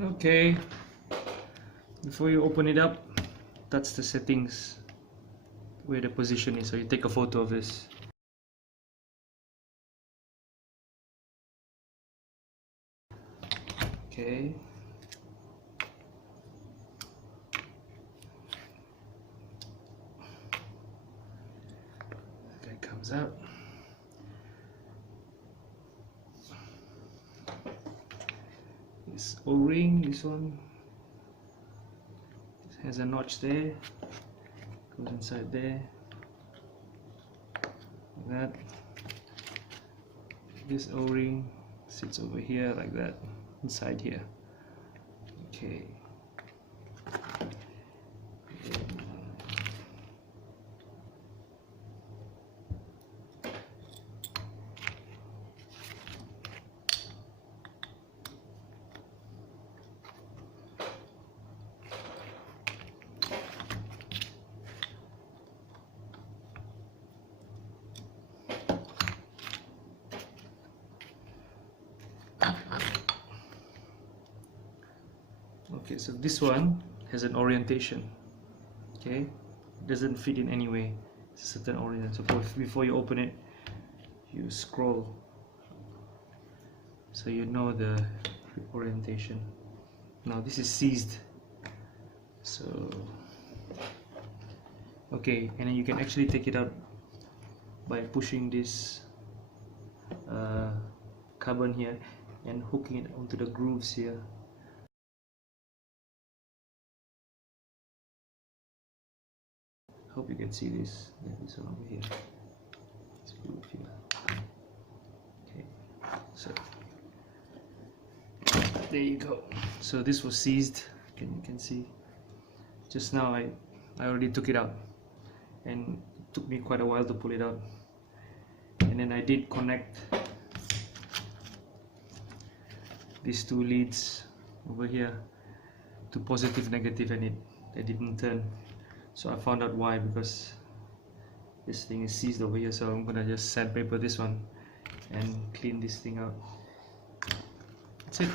Okay, before you open it up, that's the settings where the position is, so you take a photo of this. Okay, that comes out. This O-ring, this one has a notch there, goes inside there, like that. This O-ring sits over here like that, inside here. Okay. Okay, so this one has an orientation. Okay, it doesn't fit in any way. It's a certain orientation. So before you open it, you scroll so you know the orientation. Now this is seized. So okay, and then you can actually take it out by pushing this carbon here and hooking it onto the grooves here. Hope you can see this. This one over here. This groove here. Okay, so there you go. So this was seized. You can see. Just now I already took it out, and it took me quite a while to pull it out. And then I did connect these two leads over here to positive, negative, and they didn't turn. So I found out why, because this thing is seized over here. So I'm gonna just sandpaper this one and clean this thing out. That's it.